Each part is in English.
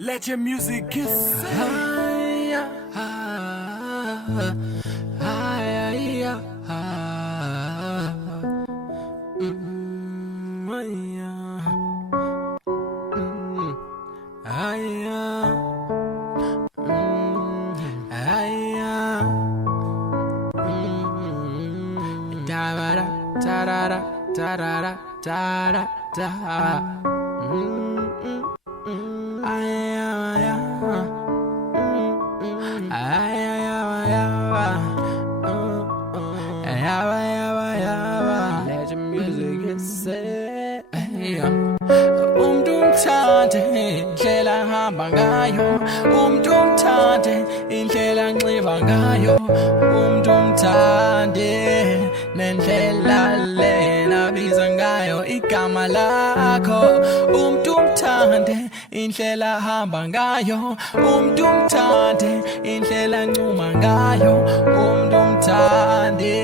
Let your music kiss. Let your music get set. Umthande indlela hamba ngayo, umthande indlela nxiba ngayo, umthande nendlela lena biza ngayo igama lakho, umthande indlela hamba ngayo, umthande indlela ncuma ngayo, umthande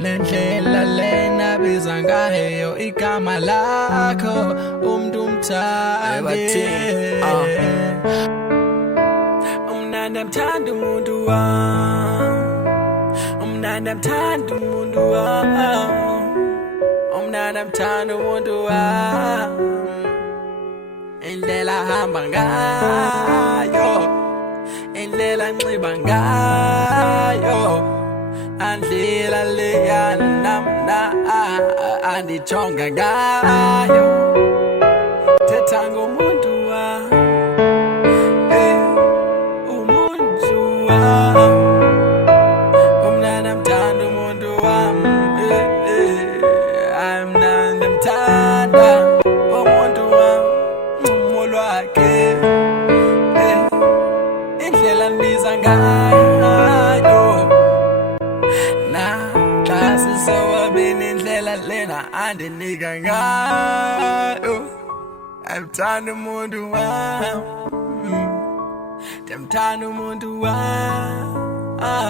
nendlela lena biza ngayo igama lakho, umthande. Umnandi amthanda umuntu wami, umnandi amthanda umuntu wami, umnandi amthanda umuntu wami, indlela hamba ngayo, indlela nxiba ngayo, andlela leya namna andijonga ngayo, thetha ngomuntu wami, umuntu wami, umnandi amthanda umuntu wami, amnandi amthanda umuntu wami, uncumo lwakhe, indlela ndibiza ngayo, naxa sisobabini indlela lena andinika ngayo, amthanda umuntu wami, ndiyamthanda umuntu wami,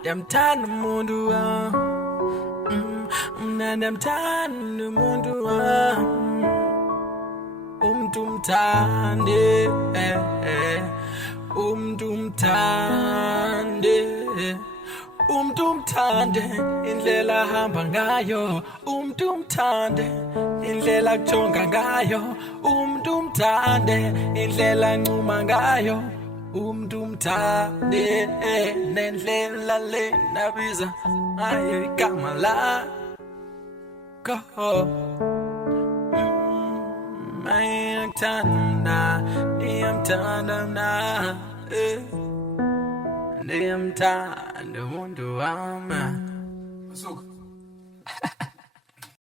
ndiyamthanda umuntu wami, ndiyamthanda umuntu wami, umthande, umthande indlela hamba ngayo, umthande indlela kujonga ngayo, umthande indlela ncuma ngayo, umthande nendlela lena biza ngayo igama lakho, ndiyamthanda mna, ndiyamthanda umuntu wami.